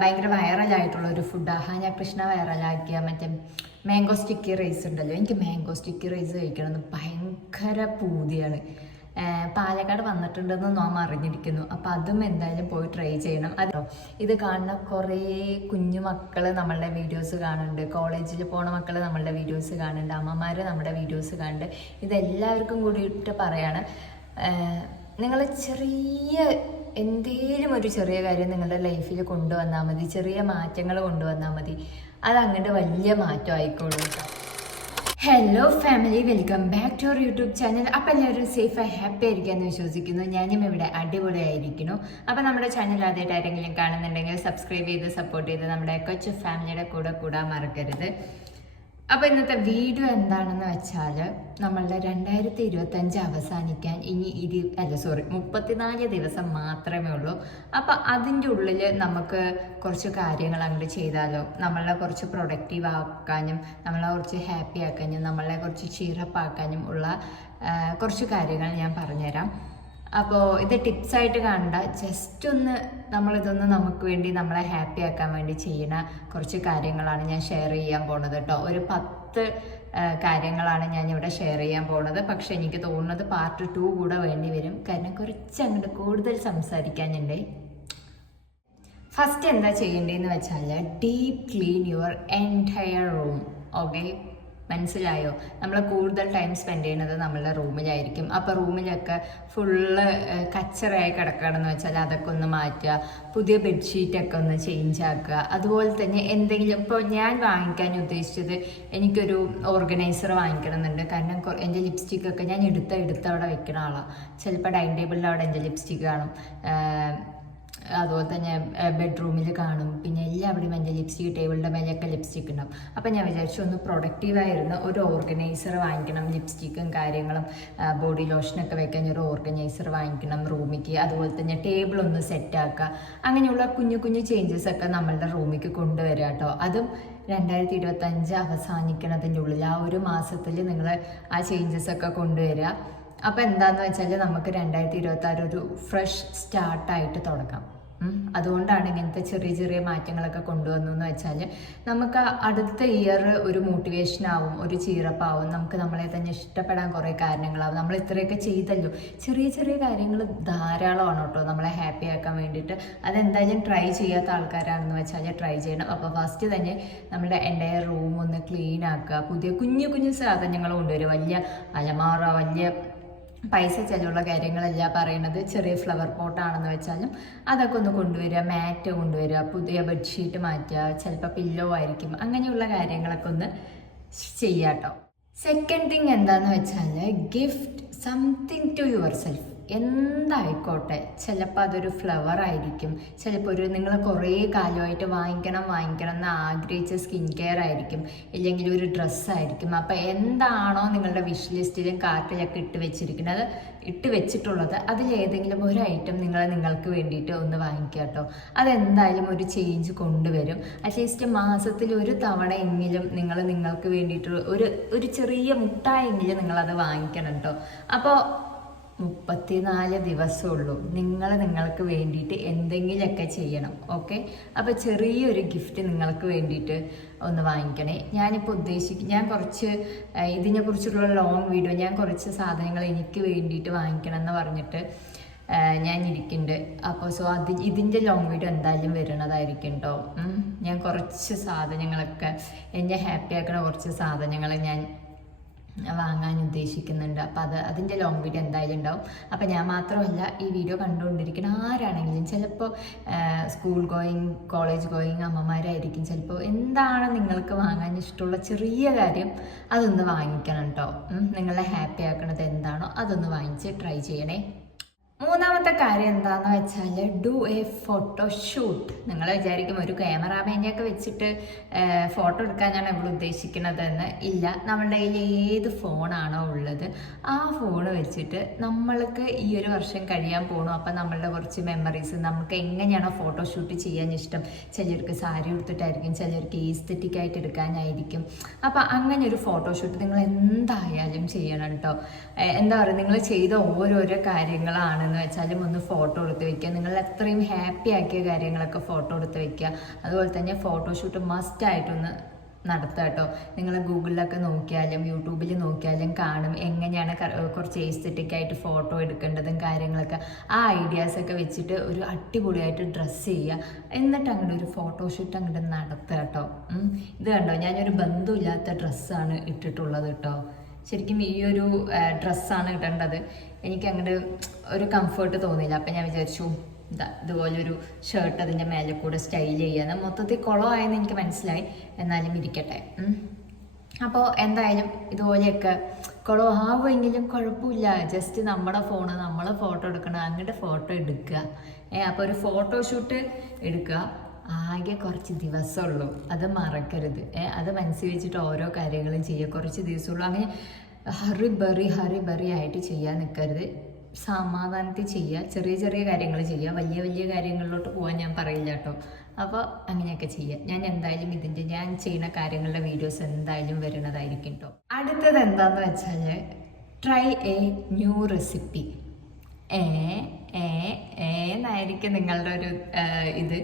ഭയങ്കര വൈറലായിട്ടുള്ള ഒരു ഫുഡ് ഹാന കൃഷ്ണ വൈറലാക്കിയ മറ്റേ മാംഗോ സ്റ്റിക്കി റൈസ് ഉണ്ടല്ലോ. എനിക്ക് മാംഗോ സ്റ്റിക്കി റൈസ് കഴിക്കണമെന്ന് ഭയങ്കര പൂതിയാണ്. പാലക്കാട് വന്നിട്ടുണ്ടെന്ന് നാം അറിഞ്ഞിരിക്കുന്നു. അപ്പോൾ അതും എന്തായാലും പോയി ട്രൈ ചെയ്യണം. അതോ ഇത് കാണുന്ന കുറേ കുഞ്ഞു മക്കൾ നമ്മളുടെ വീഡിയോസ് കാണുന്നുണ്ട്. കോളേജിൽ പോണ മക്കൾ നമ്മളുടെ വീഡിയോസ് കാണുന്നുണ്ട്. അമ്മമാർ നമ്മുടെ വീഡിയോസ് കാണുന്നുണ്ട്. ഇതെല്ലാവർക്കും കൂടിയിട്ട് പറയാണ്. നിങ്ങൾ ചെറിയ എന്തേലും ഒരു ചെറിയ കാര്യം നിങ്ങളുടെ ലൈഫിൽ കൊണ്ടുവന്നാൽ മതി. ചെറിയ മാറ്റങ്ങൾ കൊണ്ടുവന്നാൽ മതി. അത് അങ്ങോട്ട് വലിയ മാറ്റം ആയിക്കോളൂ hello family welcome back to our YouTube channel അപ്പം എല്ലാവരും ആയി ഹാപ്പി ആയിരിക്കാമെന്ന് വിശ്വസിക്കുന്നു. ഞാനും ഇവിടെ അടിപൊളിയായിരിക്കുന്നു. അപ്പം നമ്മുടെ ചാനൽ ആദ്യമായിട്ട് ആരെങ്കിലും കാണുന്നുണ്ടെങ്കിൽ സബ്സ്ക്രൈബ് ചെയ്ത് സപ്പോർട്ട് ചെയ്ത് നമ്മുടെ കൊച്ചു ഫാമിലിയുടെ കൂടെ കൂടാൻ മറക്കരുത്. അപ്പോൾ ഇന്നത്തെ വീഡിയോ എന്താണെന്ന് വെച്ചാൽ നമ്മളുടെ രണ്ടായിരത്തി ഇരുപത്തഞ്ച് അവസാനിക്കാൻ ഇനി ഇരു അല്ല സോറി മുപ്പത്തിനാല് ദിവസം മാത്രമേ ഉള്ളൂ. അപ്പോൾ അതിന്റെ ഉള്ളിൽ നമുക്ക് കുറച്ച് കാര്യങ്ങൾ അങ്ങോട്ട് ചെയ്താലോ? നമ്മളെ കുറച്ച് പ്രൊഡക്റ്റീവ് ആക്കാനും നമ്മളെ കുറച്ച് ഹാപ്പി ആക്കാനും നമ്മളെ കുറച്ച് ചീറപ്പാക്കാനും ഉള്ള കുറച്ച് കാര്യങ്ങൾ ഞാൻ പറഞ്ഞുതരാം. അപ്പോൾ ഇത് ടിപ്സ് ആയിട്ട് കാണണ്ട ജസ്റ്റ് ഒന്ന് നമ്മളിതൊന്ന് നമുക്ക് വേണ്ടി നമ്മളെ ഹാപ്പി ആക്കാൻ വേണ്ടി ചെയ്യുന്ന കുറച്ച് കാര്യങ്ങളാണ് ഞാൻ ഷെയർ ചെയ്യാൻ പോണത് കേട്ടോ ഒരു പത്ത് കാര്യങ്ങളാണ് ഞാൻ ഇവിടെ ഷെയർ ചെയ്യാൻ പോണത്. പക്ഷെ എനിക്ക് തോന്നുന്നത് പാർട്ട് ടു കൂടെ വേണ്ടി വരും. കാരണം കുറച്ച് അങ്ങോട്ട് കൂടുതൽ സംസാരിക്കാനുണ്ട്. ഫസ്റ്റ് എന്താ ചെയ്യേണ്ടതെന്ന് വെച്ചാൽ deep clean your entire room okay മനസ്സിലായോ? നമ്മൾ കൂടുതൽ ടൈം സ്പെൻഡ് ചെയ്യുന്നത് നമ്മളുടെ റൂമിലായിരിക്കും. അപ്പോൾ റൂമിലൊക്കെ ഫുള്ള് കച്ചറയായി കിടക്കുകയാണെന്ന് വെച്ചാൽ അതൊക്കെ ഒന്ന് മാറ്റുക പുതിയ ബെഡ്ഷീറ്റൊക്കെ ഒന്ന് ചേഞ്ച് ആക്കുക. അതുപോലെ തന്നെ എന്തെങ്കിലും ഇപ്പോൾ ഞാൻ വാങ്ങിക്കാൻ ഉദ്ദേശിച്ചത് എനിക്കൊരു ഓർഗനൈസർ വാങ്ങിക്കണം എന്നുണ്ട് കാരണം എന്റെ ലിപ്സ്റ്റിക്കൊക്കെ ഞാൻ എടുത്ത എടുത്ത് അവിടെ വെക്കണ ആളാണ് ചിലപ്പോൾ ഡൈനിങ് ടേബിളിൽ അവിടെ എന്റെ ലിപ്സ്റ്റിക്ക് കാണും. അതുപോലെ തന്നെ ബെഡ്റൂമിൽ കാണും. പിന്നെ എല്ലാവിടെയും എന്റെ ലിപ്സ്റ്റിക് ടേബിളിന്റെ മേലെയൊക്കെ ലിപ്സ്റ്റിക് ഉണ്ടാവും അപ്പം ഞാൻ വിചാരിച്ചു ഒന്ന് പ്രൊഡക്റ്റീവായിരുന്ന ഒരു ഓർഗനൈസർ വാങ്ങിക്കണം ലിപ്സ്റ്റിക്കും കാര്യങ്ങളും ബോഡി ലോഷനൊക്കെ വെക്കാൻ ഒരു ഓർഗനൈസർ വാങ്ങിക്കണം റൂമിക്ക് അതുപോലെ തന്നെ ടേബിൾ ഒന്ന് സെറ്റാക്കുക അങ്ങനെയുള്ള കുഞ്ഞു കുഞ്ഞു ചേഞ്ചസ് ഒക്കെ നമ്മളുടെ റൂമിക്ക് കൊണ്ടുവരിക കേട്ടോ. അതും രണ്ടായിരത്തി ഇരുപത്തഞ്ച് അവസാനിക്കണതിന്റെ ഉള്ളിൽ ആ ഒരു മാസത്തിൽ നിങ്ങൾ ആ ചേഞ്ചസ് ഒക്കെ കൊണ്ടുവരിക. അപ്പോൾ എന്താണെന്ന് വെച്ചാൽ നമുക്ക് രണ്ടായിരത്തി ഇരുപത്തി ആറ് ഒരു ഫ്രഷ് സ്റ്റാർട്ടായിട്ട് തുടങ്ങാം അതുകൊണ്ടാണ് ഇങ്ങനത്തെ ചെറിയ ചെറിയ മാറ്റങ്ങളൊക്കെ കൊണ്ടുവന്നു എന്ന് വെച്ചാൽ നമുക്ക് അടുത്ത ഇയർ ഒരു മോട്ടിവേഷൻ ആവും ഒരു ചീറപ്പാവും നമുക്ക് നമ്മളെ തന്നെ ഇഷ്ടപ്പെടാൻ കുറേ കാരണങ്ങളാവും. നമ്മൾ ഇത്രയൊക്കെ ചെയ്തല്ലോ. ചെറിയ ചെറിയ കാര്യങ്ങൾ ധാരാളമാണ് കേട്ടോ നമ്മളെ ഹാപ്പി ആക്കാൻ വേണ്ടിയിട്ട്. അതെന്തായാലും ട്രൈ ചെയ്യാത്ത ആൾക്കാരാണെന്ന് വെച്ചാൽ ട്രൈ ചെയ്യണം. അപ്പോൾ ഫസ്റ്റ് തന്നെ നമ്മുടെ എന്റെ റൂം ഒന്ന് ക്ലീൻ ആക്കുക. പുതിയ കുഞ്ഞു കുഞ്ഞു സാധനങ്ങൾ കൊണ്ടുവരും വലിയ അലമാറ വലിയ പൈസ ചെലവുള്ള കാര്യങ്ങളല്ല പറയുന്നത് ചെറിയ ഫ്ലവർ പോട്ടാണെന്ന് വെച്ചാലും അതൊക്കെ ഒന്ന് കൊണ്ടുവരിക മാറ്റ് കൊണ്ടുവരിക പുതിയ ബെഡ്ഷീറ്റ് മാറ്റുക ചിലപ്പോൾ പില്ലോ ആയിരിക്കും. അങ്ങനെയുള്ള കാര്യങ്ങളൊക്കെ ഒന്ന് ചെയ്യാട്ടോ. സെക്കൻഡ് തിങ് എന്താന്ന് വെച്ചാൽ gift something to yourself എന്തായിക്കോട്ടെ ചിലപ്പോൾ അതൊരു ഫ്ലവർ ആയിരിക്കും ചിലപ്പോൾ ഒരു നിങ്ങൾ കുറേ കാലമായിട്ട് വാങ്ങിക്കണം വാങ്ങിക്കണം എന്ന് ആഗ്രഹിച്ച സ്കിൻ കെയർ ആയിരിക്കും ഇല്ലെങ്കിൽ ഒരു ഡ്രസ്സായിരിക്കും അപ്പോൾ എന്താണോ നിങ്ങളുടെ വിഷ് ലിസ്റ്റിലും കാർട്ടിലൊക്കെ ഇട്ട് വെച്ചിരിക്കുന്നത് ഇട്ട് വെച്ചിട്ടുള്ളത് അതിലേതെങ്കിലും ഒരു ഐറ്റം നിങ്ങൾ നിങ്ങൾക്ക് വേണ്ടിയിട്ട് ഒന്ന് വാങ്ങിക്കുക കേട്ടോ. അതെന്തായാലും ഒരു ചേഞ്ച് കൊണ്ടുവരും. അറ്റ്ലീസ്റ്റ് മാസത്തിൽ ഒരു തവണ എങ്കിലും നിങ്ങൾ നിങ്ങൾക്ക് വേണ്ടിയിട്ട് ഒരു ഒരു ചെറിയ മുട്ടായെങ്കിലും നിങ്ങളത് വാങ്ങിക്കണം കേട്ടോ. അപ്പോൾ മുപ്പത്തിനാല് ദിവസമുള്ളൂ. നിങ്ങൾ നിങ്ങൾക്ക് വേണ്ടിയിട്ട് എന്തെങ്കിലുമൊക്കെ ചെയ്യണം ഓക്കെ? അപ്പോൾ ചെറിയൊരു ഗിഫ്റ്റ് നിങ്ങൾക്ക് വേണ്ടിയിട്ട് ഒന്ന് വാങ്ങിക്കണേ. ഞാനിപ്പോൾ ഉദ്ദേശിക്കും ഞാൻ കുറച്ച് ഇതിനെക്കുറിച്ചുള്ള ലോങ് വീഡിയോ ഞാൻ കുറച്ച് സാധനങ്ങൾ എനിക്ക് വേണ്ടിയിട്ട് വാങ്ങിക്കണം എന്ന് പറഞ്ഞിട്ട് ഞാൻ ഇരിക്കുന്നുണ്ട് അപ്പോൾ സോ അത് ഇതിന്റെ ലോങ് വീഡിയോ എന്തായാലും വരണതായിരിക്കും കേട്ടോ ഞാൻ കുറച്ച് സാധനങ്ങളൊക്കെ എന്നെ ഹാപ്പി ആക്കുന്ന കുറച്ച് സാധനങ്ങൾ ഞാൻ വാങ്ങാൻ ഉദ്ദേശിക്കുന്നുണ്ട്. അപ്പോൾ അത് അതിന്റെ ലോങ് വീഡിയോ എന്തായാലും ഉണ്ടാവും. അപ്പോൾ ഞാൻ മാത്രമല്ല ഈ വീഡിയോ കണ്ടുകൊണ്ടിരിക്കുന്ന ആരാണെങ്കിലും ചിലപ്പോൾ സ്കൂൾ ഗോയിങ് കോളേജ് ഗോയിങ് അമ്മമാരായിരിക്കും. ചിലപ്പോൾ എന്താണ് നിങ്ങൾക്ക് വാങ്ങാൻ ഇഷ്ടമുള്ള ചെറിയ കാര്യം അതൊന്ന് വാങ്ങിക്കണം കേട്ടോ നിങ്ങളെ ഹാപ്പി ആക്കണത് എന്താണോ അതൊന്ന് വാങ്ങിച്ച് ട്രൈ ചെയ്യണേ. മൂന്നാമത്തെ കാര്യം എന്താന്ന് വെച്ചാൽ ഡു എ ഫോട്ടോ ഷൂട്ട് നിങ്ങൾ വിചാരിക്കും ഒരു ക്യാമറാമാനെയൊക്കെ വെച്ചിട്ട് ഫോട്ടോ എടുക്കാനാണ് ഇവിടെ ഉദ്ദേശിക്കുന്നതെന്ന്. ഇല്ല നമ്മളുടെ കയ്യിൽ ഏത് ഫോണാണോ ഉള്ളത് ആ ഫോൺ വെച്ചിട്ട് നമ്മൾക്ക് ഈ ഒരു വർഷം കഴിയാൻ പോകണം അപ്പം നമ്മളുടെ കുറച്ച് മെമ്മറീസ് നമുക്ക് എങ്ങനെയാണോ ഫോട്ടോ ഷൂട്ട് ചെയ്യാൻ ഇഷ്ടം? ചിലർക്ക് സാരി ഉടുത്തിട്ടായിരിക്കും ചിലർക്ക് ഈസ്തറ്റിക് ആയിട്ട് എടുക്കാനായിരിക്കും. അപ്പം അങ്ങനെ ഒരു ഫോട്ടോ ഷൂട്ട് നിങ്ങൾ എന്തായാലും ചെയ്യണം കേട്ടോ എന്താ പറയുക നിങ്ങൾ ചെയ്ത ഓരോരോ കാര്യങ്ങളാണ് ആണെന്ന് വെച്ചാലും ഒന്ന് ഫോട്ടോ എടുത്ത് വെക്കുക. നിങ്ങൾ എത്രയും ഹാപ്പി ആക്കിയ കാര്യങ്ങളൊക്കെ ഫോട്ടോ എടുത്ത് വെക്കുക. അതുപോലെ തന്നെ ഫോട്ടോഷൂട്ട് മസ്റ്റ് ആയിട്ടൊന്ന് നടത്തുക കേട്ടോ. നിങ്ങൾ ഗൂഗിളിലൊക്കെ നോക്കിയാലും യൂട്യൂബിൽ നോക്കിയാലും കാണും എങ്ങനെയാണ് കുറച്ച് എസ്തെറ്റിക് ആയിട്ട് ഫോട്ടോ എടുക്കേണ്ടതും കാര്യങ്ങളൊക്കെ. ആ ഐഡിയാസൊക്കെ വെച്ചിട്ട് ഒരു അടിപൊളിയായിട്ട് ഡ്രസ്സ് ചെയ്യുക. എന്നിട്ട് അങ്ങോട്ട് ഒരു ഫോട്ടോഷൂട്ട് അങ്ങോട്ട് നടത്തുക കേട്ടോ. ഇത് കണ്ടോ? ഞാനൊരു ബന്ധമില്ലാത്ത ഡ്രസ്സാണ് ഇട്ടിട്ടുള്ളത് കേട്ടോ. ശരിക്കും ഈ ഒരു ഡ്രസ്സാണ് ഇടേണ്ടത്. എനിക്ക് അങ്ങോട്ട് ഒരു കംഫർട്ട് തോന്നിയില്ല. അപ്പം ഞാൻ വിചാരിച്ചു ഇതാ ഇതുപോലൊരു ഷർട്ട് അതിന്റെ മേലെ കൂടെ സ്റ്റൈൽ ചെയ്യാന്ന് മൊത്തത്തിൽ കുളമായെന്ന് എനിക്ക് മനസ്സിലായി. എന്നാലും ഇരിക്കട്ടെ. അപ്പോൾ എന്തായാലും ഇതുപോലെയൊക്കെ കുളമാവുമെങ്കിലും കുഴപ്പമില്ല. ജസ്റ്റ് നമ്മുടെ ഫോണ് നമ്മൾ ഫോട്ടോ എടുക്കണം. അങ്ങോട്ട് ഫോട്ടോ എടുക്കുക. ഏ അപ്പോൾ ഒരു ഫോട്ടോഷൂട്ട് എടുക്കുക. ആകെ കുറച്ച് ദിവസമുള്ളൂ. അത് മറക്കരുത്. അത് മനസ്സിൽ വെച്ചിട്ട് ഓരോ കാര്യങ്ങളും ചെയ്യുക. കുറച്ച് ദിവസമുള്ളൂ. അങ്ങനെ ഹറി ബറി ഹറി ബറി ആയിട്ട് ചെയ്യാൻ നിൽക്കരുത് സമാധാനത്തിൽ ചെയ്യുക ചെറിയ ചെറിയ കാര്യങ്ങൾ ചെയ്യുക വലിയ വലിയ കാര്യങ്ങളിലോട്ട് പോകാൻ ഞാൻ പറയില്ല കേട്ടോ. അപ്പോൾ അങ്ങനെയൊക്കെ ചെയ്യുക ഞാൻ എന്തായാലും ഇതിന്റെ ഞാൻ ചെയ്യുന്ന കാര്യങ്ങളുടെ വീഡിയോസ് എന്തായാലും വരുന്നതായിരിക്കും കേട്ടോ. അടുത്തത് എന്താന്ന് വെച്ചാൽ ട്രൈ എ ന്യൂ റെസിപ്പി ഏ ഏ ഏ എന്നായിരിക്കും നിങ്ങളുടെ ഒരു ഇത്.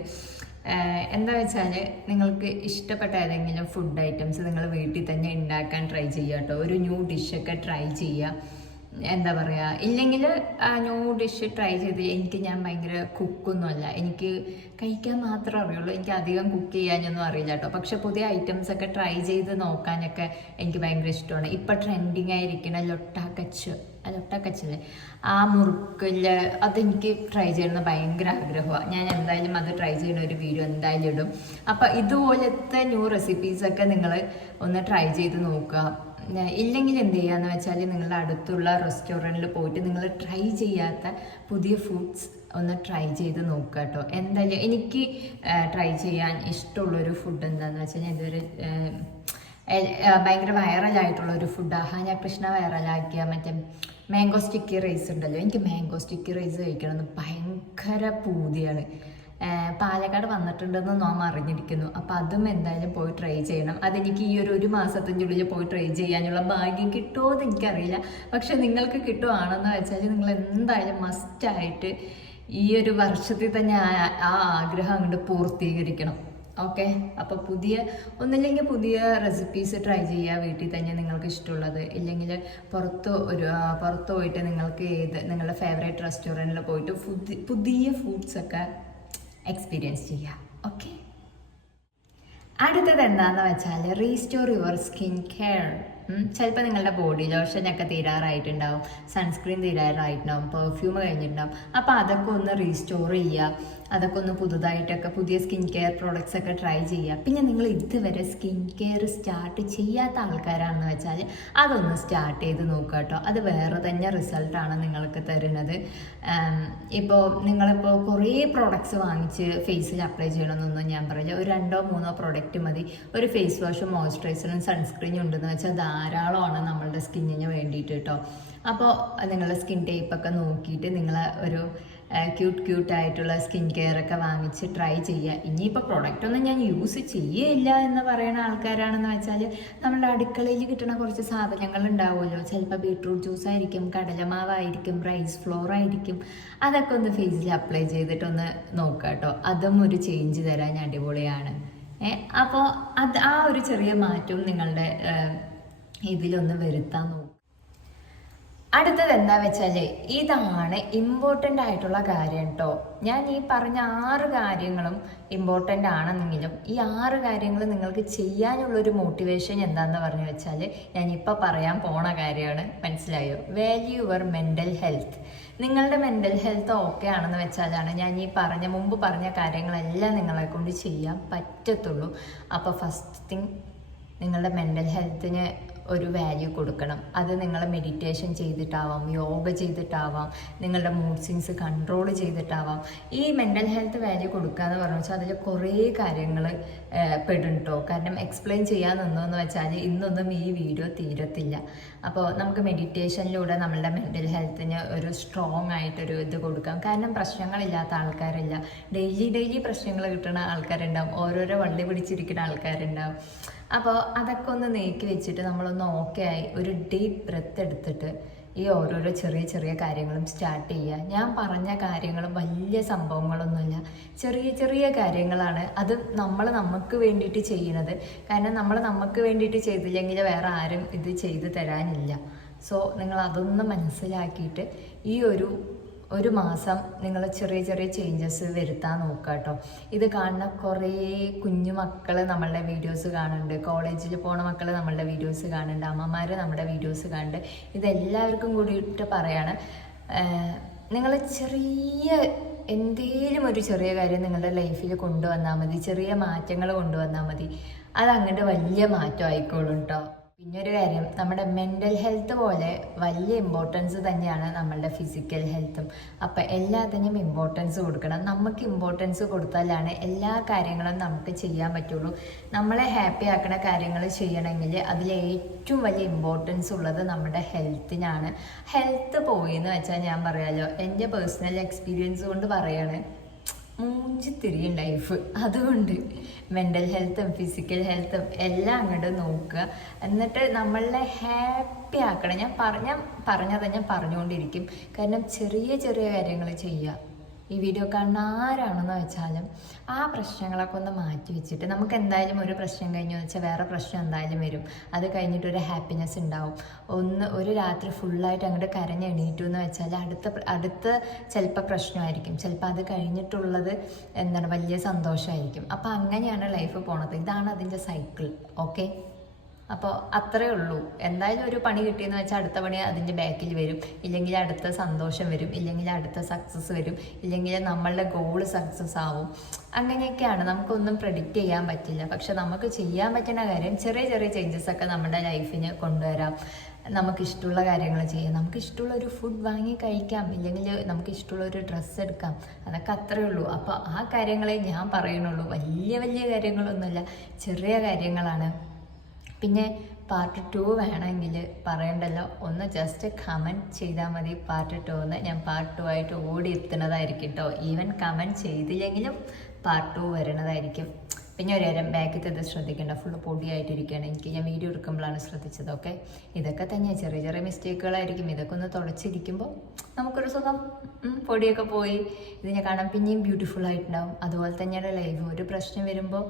എന്താ വെച്ചാൽ നിങ്ങൾക്ക് ഇഷ്ടപ്പെട്ട ഏതെങ്കിലും ഫുഡ് ഐറ്റംസ് നിങ്ങൾ വീട്ടിൽ തന്നെ ഉണ്ടാക്കാൻ ട്രൈ ചെയ്യുക കേട്ടോ ഒരു ന്യൂ ഡിഷൊക്കെ ട്രൈ ചെയ്യുക എന്താ പറയുക ഇല്ലെങ്കിൽ ന്യൂ ഡിഷ് ട്രൈ ചെയ്ത് എനിക്ക് ഞാൻ ഭയങ്കര കുക്കൊന്നുമല്ല എനിക്ക് കഴിക്കാൻ മാത്രമേ അറിയുള്ളൂ. എനിക്ക് അധികം കുക്ക് ചെയ്യാനൊന്നും അറിയില്ല കേട്ടോ പക്ഷെ പുതിയ ഐറ്റംസ് ഒക്കെ ട്രൈ ചെയ്ത് നോക്കാനൊക്കെ എനിക്ക് ഭയങ്കര ഇഷ്ടമാണ്. ഇപ്പം ട്രെൻഡിങ് ആയിരിക്കുന്ന ലൊട്ടാക്കച്ച് ലൊട്ടാക്കച്ചല്ലേ ആ മുറുക്കിൽ അതെനിക്ക് ട്രൈ ചെയ്യണമെന്ന് ഭയങ്കര ആഗ്രഹമാണ് ഞാൻ എന്തായാലും അത് ട്രൈ ചെയ്യുന്ന ഒരു വീഡിയോ എന്തായാലും ഇടും. അപ്പം ഇതുപോലത്തെ ന്യൂ റെസിപ്പീസൊക്കെ നിങ്ങൾ ഒന്ന് ട്രൈ ചെയ്ത് നോക്കുക. ഇല്ലെങ്കിൽ എന്ത് ചെയ്യാന്ന് വെച്ചാൽ നിങ്ങളുടെ അടുത്തുള്ള റെസ്റ്റോറന്റിൽ പോയിട്ട് നിങ്ങൾ ട്രൈ ചെയ്യാത്ത പുതിയ ഫുഡ്സ് ഒന്ന് ട്രൈ ചെയ്ത് നോക്കുക കേട്ടോ എന്തായാലും എനിക്ക് ട്രൈ ചെയ്യാൻ ഇഷ്ടമുള്ളൊരു ഫുഡ് എന്താണെന്ന് വെച്ചാൽ ഞാൻ ഇതുവരെ ഭയങ്കര വൈറലായിട്ടുള്ള ഒരു ഫുഡ് ഹാന കൃഷ്ണ വൈറലാക്കിയ മറ്റേ മാംഗോ സ്റ്റിക്കി റൈസ് ഉണ്ടല്ലോ. എനിക്ക് മാംഗോ സ്റ്റിക്കി റൈസ് കഴിക്കണമെന്ന് ഭയങ്കര പൂതിയാണ്. പാലക്കാട് വന്നിട്ടുണ്ടെന്ന് നോം അറിഞ്ഞിരിക്കുന്നു. അപ്പം അതും എന്തായാലും പോയി ട്രൈ ചെയ്യണം. അതെനിക്ക് ഈ ഒരു ഒരു മാസത്തിന്റെ ഉള്ളിൽ പോയി ട്രൈ ചെയ്യാനുള്ള ഭാഗ്യം കിട്ടുമോ എന്ന് എനിക്കറിയില്ല. പക്ഷെ നിങ്ങൾക്ക് കിട്ടുവാണെന്ന് വെച്ചാൽ നിങ്ങൾ എന്തായാലും മസ്റ്റായിട്ട് ഈ ഒരു വർഷത്തിൽ തന്നെ ആ ആഗ്രഹം അങ്ങോട്ട് പൂർത്തീകരിക്കണം. ഓക്കെ. അപ്പോൾ പുതിയ ഒന്നില്ലെങ്കിൽ പുതിയ റെസിപ്പീസ് ട്രൈ ചെയ്യുക. വീട്ടിൽ തന്നെ നിങ്ങൾക്ക് ഇഷ്ടമുള്ളത്. ഇല്ലെങ്കിൽ പുറത്ത് ഒരു പുറത്ത് പോയിട്ട് നിങ്ങൾക്ക് ഏത് നിങ്ങളുടെ ഫേവറേറ്റ് റെസ്റ്റോറന്റിൽ പോയിട്ട് പുതിയ പുതിയ ഫുഡ്സൊക്കെ എക്സ്പീരിയൻസ് ചെയ്യുക. ഓക്കെ. അടുത്തത് എന്താണെന്ന് വെച്ചാൽ റീസ്റ്റോർ യുവർ സ്കിൻ കെയർ ചിലപ്പോൾ നിങ്ങളുടെ ബോഡി ലോഷനൊക്കെ തീരാറായിട്ടുണ്ടാവും. സൺസ്ക്രീൻ തീരാറായിട്ടുണ്ടാവും. പെർഫ്യൂം കഴിഞ്ഞിട്ടുണ്ടാവും. അപ്പോൾ അതൊക്കെ ഒന്ന് റീസ്റ്റോർ ചെയ്യുക. അതൊക്കെ ഒന്ന് പുതുതായിട്ടൊക്കെ പുതിയ സ്കിൻ കെയർ പ്രോഡക്റ്റ്സ് ഒക്കെ ട്രൈ ചെയ്യുക. പിന്നെ നിങ്ങൾ ഇതുവരെ സ്കിൻ കെയർ സ്റ്റാർട്ട് ചെയ്യാത്ത ആൾക്കാരാണെന്ന് വെച്ചാൽ അതൊന്ന് സ്റ്റാർട്ട് ചെയ്ത് നോക്കുക കേട്ടോ അത് വേറെ തന്നെ റിസൾട്ടാണ് നിങ്ങൾക്ക് തരുന്നത്. ഇപ്പോൾ നിങ്ങളിപ്പോൾ കുറേ പ്രോഡക്റ്റ്സ് വാങ്ങിച്ച് ഫേസിൽ അപ്ലൈ ചെയ്യണമെന്നൊന്നും ഞാൻ പറയില്ല ഒരു രണ്ടോ മൂന്നോ പ്രോഡക്റ്റ് മതി. ഒരു ഫേസ് വാഷും മോയ്സ്ചറൈസറും സൺസ്ക്രീനും ഉണ്ടെന്ന് വെച്ചാൽ ധാരാളമാണ് നമ്മളുടെ സ്കിന്നിന് വേണ്ടിയിട്ട് കേട്ടോ അപ്പോൾ നിങ്ങളുടെ സ്കിൻ ടൈപ്പൊക്കെ നോക്കിയിട്ട് നിങ്ങൾ ഒരു ക്യൂട്ട് ക്യൂട്ട് ആയിട്ടുള്ള സ്കിൻ കെയർ ഒക്കെ വാങ്ങിച്ച് ട്രൈ ചെയ്യുക. ഇനിയിപ്പോൾ പ്രൊഡക്റ്റ് ഒന്നും ഞാൻ യൂസ് ചെയ്യേയില്ല എന്ന് പറയുന്ന ആൾക്കാരാണെന്ന് വെച്ചാൽ നമ്മുടെ അടുക്കളയിൽ കിട്ടുന്ന കുറച്ച് സാധനങ്ങൾ ഉണ്ടാവുമല്ലോ. ചിലപ്പോൾ ബീട്രൂട്ട് ജ്യൂസ് ആയിരിക്കും കടലമാവായിരിക്കും റൈസ് ഫ്ലോർ ആയിരിക്കും. അതൊക്കെ ഒന്ന് ഫേസിൽ അപ്ലൈ ചെയ്തിട്ടൊന്ന് നോക്കുക കേട്ടോ അതും ഒരു ചേഞ്ച് തരാൻ അടിപൊളിയാണ്. അപ്പോൾ അത് ആ ഒരു ചെറിയ മാറ്റവും നിങ്ങളുടെ ഇതിലൊന്ന് വരുത്താൻ നോക്കുക അടുത്തത് എന്താ വെച്ചാൽ ഇതാണ് ഇമ്പോർട്ടന്റ് ആയിട്ടുള്ള കാര്യം കേട്ടോ ഞാൻ ഈ പറഞ്ഞ ആറ് കാര്യങ്ങളും ഇമ്പോർട്ടന്റ് ആണെന്നെങ്കിലും ഈ ആറ് കാര്യങ്ങൾ നിങ്ങൾക്ക് ചെയ്യാനുള്ളൊരു മോട്ടിവേഷൻ എന്താണെന്ന് പറഞ്ഞു വെച്ചാൽ ഞാൻ ഇപ്പോൾ പറയാൻ പോണ കാര്യമാണ്. മനസ്സിലായോ? വാല്യൂ യുവർ മെന്റൽ ഹെൽത്ത് നിങ്ങളുടെ മെന്റൽ ഹെൽത്ത് ഓക്കെ ആണെന്ന് വെച്ചാലാണ് ഞാൻ ഈ പറഞ്ഞ മുമ്പ് പറഞ്ഞ കാര്യങ്ങളെല്ലാം നിങ്ങളെ കൊണ്ട് ചെയ്യാൻ പറ്റത്തുള്ളൂ. അപ്പോൾ ഫസ്റ്റ് തിങ് നിങ്ങളുടെ മെന്റൽ ഹെൽത്തിന് ഒരു വാല്യൂ കൊടുക്കണം. അത് നിങ്ങൾ മെഡിറ്റേഷൻ ചെയ്തിട്ടാവാം യോഗ ചെയ്തിട്ടാവാം നിങ്ങളുടെ മൂഡ് സ്വിങ്സ് കൺട്രോൾ ചെയ്തിട്ടാവാം. ഈ മെന്റൽ ഹെൽത്ത് വാല്യൂ കൊടുക്കുക എന്ന് പറഞ്ഞു വെച്ചാൽ അതിൽ കുറേ കാര്യങ്ങൾ പെടും കേട്ടോ കാരണം എക്സ്പ്ലെയിൻ ചെയ്യാൻ നിന്നെന്ന് വെച്ചാൽ ഇന്നൊന്നും ഈ വീഡിയോ തീരത്തില്ല. അപ്പോൾ നമുക്ക് മെഡിറ്റേഷനിലൂടെ നമ്മളുടെ മെന്റൽ ഹെൽത്തിന് ഒരു സ്ട്രോങ് ആയിട്ടൊരു ഇത് കൊടുക്കാം. കാരണം പ്രശ്നങ്ങളില്ലാത്ത ആൾക്കാരില്ല. ഡെയിലി ഡെയിലി പ്രശ്നങ്ങൾ കിട്ടുന്ന ആൾക്കാരുണ്ടാവും. ഓരോരോ വള്ളി പിടിച്ചിരിക്കുന്ന ആൾക്കാരുണ്ടാവും. അപ്പോൾ അതൊക്കെ ഒന്ന് നീക്കി വെച്ചിട്ട് നമ്മളൊന്ന് ഓക്കെ ആയി ഒരു ഡീപ്പ് ബ്രെത്ത് എടുത്തിട്ട് ഈ ഓരോരോ ചെറിയ ചെറിയ കാര്യങ്ങളും സ്റ്റാർട്ട് ചെയ്യുക. ഞാൻ പറഞ്ഞ കാര്യങ്ങളും വലിയ സംഭവങ്ങളൊന്നുമില്ല. ചെറിയ ചെറിയ കാര്യങ്ങളാണ്. അത് നമ്മൾ നമുക്ക് വേണ്ടിയിട്ട് ചെയ്യുന്നത്. കാരണം നമ്മൾ നമുക്ക് വേണ്ടിയിട്ട് ചെയ്തില്ലെങ്കിൽ വേറെ ആരും ഇത് ചെയ്തു തരാനില്ല. സോ നിങ്ങൾ അതൊന്ന് മനസ്സിലാക്കിയിട്ട് ഈ ഒരു ഒരു മാസം നിങ്ങൾ ചെറിയ ചെറിയ ചേഞ്ചസ് വരുത്താൻ നോക്കുക കേട്ടോ. ഇത് കാണുന്ന കുറേ കുഞ്ഞു മക്കൾ നമ്മളുടെ വീഡിയോസ് കാണുന്നുണ്ട്. കോളേജിൽ പോണ മക്കൾ നമ്മളുടെ വീഡിയോസ് കാണുന്നുണ്ട്. അമ്മമാർ നമ്മുടെ വീഡിയോസ് കാണുന്നുണ്ട്. ഇതെല്ലാവർക്കും കൂടിയിട്ട് പറയാണ് നിങ്ങൾ ചെറിയ എന്തേലും ഒരു ചെറിയ കാര്യം നിങ്ങളുടെ ലൈഫിൽ കൊണ്ടുവന്നാൽ മതി. ചെറിയ മാറ്റങ്ങൾ കൊണ്ടുവന്നാൽ മതി. അത് അങ്ങോട്ട് വലിയ മാറ്റം ആയിക്കോളും കേട്ടോ പിന്നെ ഒരു കാര്യം നമ്മുടെ മെന്റൽ ഹെൽത്ത് പോലെ വലിയ ഇമ്പോർട്ടൻസ് തന്നെയാണ് നമ്മളുടെ ഫിസിക്കൽ ഹെൽത്തും അപ്പം എല്ലാത്തിനും ഇമ്പോർട്ടൻസ് കൊടുക്കണം. നമുക്ക് ഇമ്പോർട്ടൻസ് കൊടുത്താലാണ് എല്ലാ കാര്യങ്ങളും നമുക്ക് ചെയ്യാൻ പറ്റുള്ളൂ. നമ്മളെ ഹാപ്പി ആക്കുന്ന കാര്യങ്ങൾ ചെയ്യണമെങ്കിൽ അതിൽ ഏറ്റവും വലിയ ഇമ്പോർട്ടൻസ് ഉള്ളത് നമ്മുടെ ഹെൽത്തിനാണ് ഹെൽത്ത് പോയി എന്ന് വെച്ചാൽ ഞാൻ പറയാമല്ലോ എന്റെ പേഴ്സണൽ എക്സ്പീരിയൻസ് കൊണ്ട് പറയാണ് മൂഞ്ചി തിരിയും ലൈഫ് അതുകൊണ്ട് മെന്റൽ ഹെൽത്തും ഫിസിക്കൽ ഹെൽത്തും എല്ലാം അങ്ങോട്ട് നോക്കുക. എന്നിട്ട് നമ്മളെ ഹാപ്പി ആക്കണം. ഞാൻ പറഞ്ഞ പറഞ്ഞത് ഞാൻ പറഞ്ഞുകൊണ്ടിരിക്കും. കാരണം ചെറിയ ചെറിയ കാര്യങ്ങൾ ചെയ്യുക. ഈ വീഡിയോ കാണുന്ന ആരാണെന്ന് വെച്ചാലും ആ പ്രശ്നങ്ങളൊക്കെ ഒന്ന് മാറ്റി വെച്ചിട്ട് നമുക്ക് എന്തായാലും ഒരു പ്രശ്നം കഴിഞ്ഞു വെച്ചാൽ വേറെ പ്രശ്നം എന്തായാലും വരും. അത് കഴിഞ്ഞിട്ട് ഒരു ഹാപ്പിനെസ് ഉണ്ടാവും. ഒന്ന് ഒരു രാത്രി ഫുള്ളായിട്ട് അങ്ങോട്ട് കരഞ്ഞ് എണീറ്റു എന്ന് വെച്ചാൽ അടുത്ത അടുത്ത ചിലപ്പോൾ പ്രശ്നമായിരിക്കും. ചിലപ്പോൾ അത് കഴിഞ്ഞിട്ടുള്ളത് എന്താണ് വലിയ സന്തോഷമായിരിക്കും. അപ്പോൾ അങ്ങനെയാണ് ലൈഫ് പോണത്. ഇതാണ് അതിന്റെ സൈക്കിൾ ഓക്കെ അപ്പോൾ അത്രേ ഉള്ളൂ. എന്തായാലും ഒരു പണി കിട്ടിയെന്ന് വെച്ചാൽ അടുത്ത പണി അതിന്റെ ബാക്കിൽ വരും. ഇല്ലെങ്കിൽ അടുത്ത സന്തോഷം വരും. ഇല്ലെങ്കിൽ അടുത്ത സക്സസ് വരും. ഇല്ലെങ്കിൽ നമ്മളുടെ ഗോൾ സക്സസ് ആവും. അങ്ങനെയൊക്കെയാണ്. നമുക്കൊന്നും പ്രഡിക്റ്റ് ചെയ്യാൻ പറ്റില്ല. പക്ഷെ നമുക്ക് ചെയ്യാൻ പറ്റുന്ന കാര്യം ചെറിയ ചെറിയ ചേഞ്ചസ് ഒക്കെ നമ്മുടെ ലൈഫിന് കൊണ്ടുവരാം. നമുക്ക് ഇഷ്ടമുള്ള കാര്യങ്ങൾ ചെയ്യാം. നമുക്ക് ഇഷ്ടമുള്ള ഒരു ഫുഡ് വാങ്ങി കഴിക്കാം. ഇല്ലെങ്കിൽ നമുക്ക് ഇഷ്ടമുള്ള ഒരു ഡ്രസ്സ് എടുക്കാം. അതൊക്കെ അത്രേ ഉള്ളൂ. അപ്പോൾ ആ കാര്യങ്ങളെ ഞാൻ പറയുന്നുള്ളൂ. വലിയ വലിയ കാര്യങ്ങളൊന്നുമില്ല. ചെറിയ കാര്യങ്ങളാണ്. പിന്നെ പാർട്ട് ടു വേണമെങ്കിൽ പറയണ്ടല്ലോ. ഒന്ന് ജസ്റ്റ് കമന്റ് ചെയ്താൽ മതി പാർട്ട് ടു എന്ന് ഞാൻ പാർട്ട് ടു ആയിട്ട് ഓടി എത്തുന്നതായിരിക്കും കേട്ടോ ഈവൻ കമന്റ് ചെയ്തില്ലെങ്കിലും പാർട്ട് ടു വരുന്നതായിരിക്കും. പിന്നെ ഒരു നേരം ഇത് ശ്രദ്ധിക്കേണ്ട. ഫുള്ള് പൊടിയായിട്ടിരിക്കുകയാണ്. എനിക്ക് ഞാൻ വീഡിയോ എടുക്കുമ്പോഴാണ് ശ്രദ്ധിച്ചത് ഓക്കെ ഇതൊക്കെ തന്നെ ചെറിയ ചെറിയ മിസ്റ്റേക്കുകളായിരിക്കും ഇതൊക്കെ ഒന്ന് തുളച്ചിരിക്കുമ്പോൾ നമുക്കൊരു സുഖം. പൊടിയൊക്കെ പോയി. ഇതിനെ കാണാൻ പിന്നെയും ബ്യൂട്ടിഫുൾ ആയിട്ടുണ്ടാവും. അതുപോലെ തന്നെയാണ് ലൈഫ് ഒരു പ്രശ്നം വരുമ്പോൾ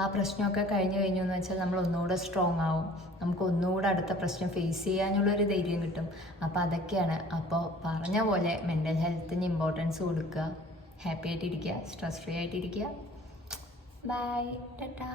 ആ പ്രശ്നമൊക്കെ കഴിഞ്ഞു കഴിഞ്ഞു എന്ന് വെച്ചാൽ നമ്മൾ ഒന്നുകൂടെ സ്ട്രോങ് ആവും. നമുക്ക് ഒന്നുകൂടെ അടുത്ത പ്രശ്നം ഫേസ് ചെയ്യാനുള്ളൊരു ധൈര്യം കിട്ടും. അപ്പോൾ അതൊക്കെയാണ്. അപ്പോൾ പറഞ്ഞ പോലെ മെന്റൽ ഹെൽത്തിന് ഇമ്പോർട്ടൻസ് കൊടുക്കുക. ഹാപ്പി ആയിട്ടിരിക്കുക. സ്ട്രെസ് ഫ്രീ ആയിട്ടിരിക്കുക. Bye tata